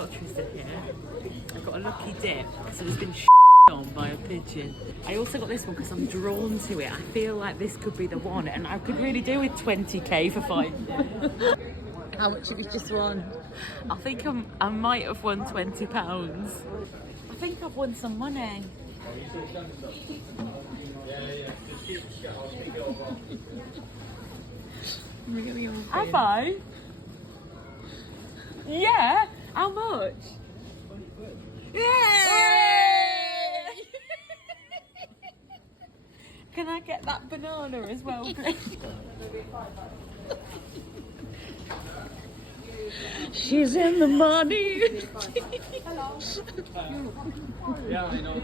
lotteries in here. I've got a lucky dip, so there's been on by a pigeon. I also got this one because I'm drawn to it. I feel like this could be the one, and I could really do with 20k for 5 years. How much have you just won? I think I might have won £20. I think I've won some money. Really open. Have I? Yeah. How much? Yeah. Can I get that banana as well, please? She's in the money. Yeah, I know.